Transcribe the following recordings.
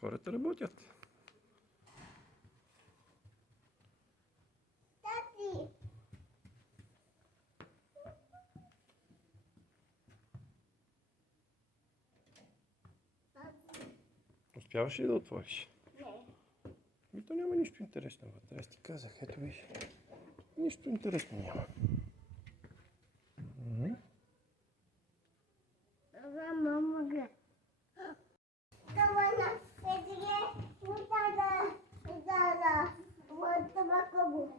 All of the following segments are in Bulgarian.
Хората работят. Успяваш ли да отвориш? Не. То няма нищо интересно вътре. Аз ти казах, ето виж. Нищо интересно няма. Това мама гледа. Това на седиге, утада, това кого.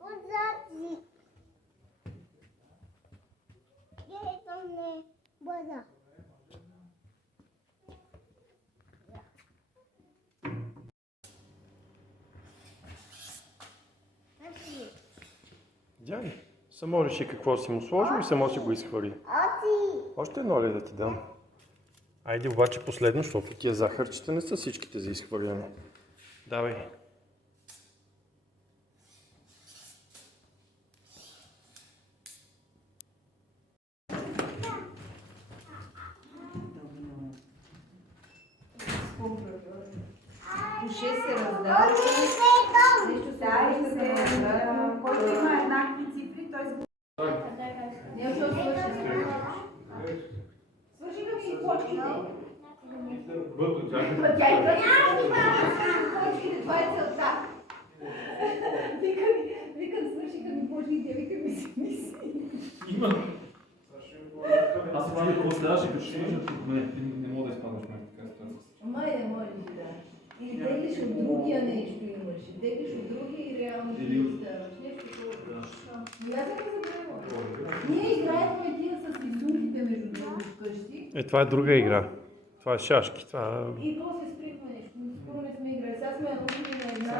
Отзади. Ето не бъда. Дяни, само реши какво си му сложим и само си го изхвърли. Още едно ли да ти дам? Айде обаче последно, защото тия захарчета не са всичките за изхвърляне. Давай. Пуше се раздава. Нещо се раздава. Който има еднакви цифри, той сбува. Не, защото свърши. Свърши да си почките. Тя и почките, това е целта. Викам, свършиха ми почките, викам ми си мисли. Има. Аз това какво следваше, като ще свържат от мен. Ти не мога да изпадаш в така ситуация. Май не можеш, да. Или теглиш от другия нещо имаш. Теглиш от другия и реално ще ставаш. Нещо такова. И аз не забравя. Ние играехме тия с рисунките между другото вкъщи. Това е друга игра. Това е шашки. Това... И после сприхме нещо. Скоро не сме играли. Сега сме научили на една.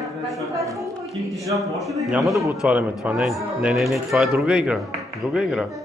Ким ти шап, може ли да играш? Няма да го отваряме това. Не, това е друга игра. Друга игра.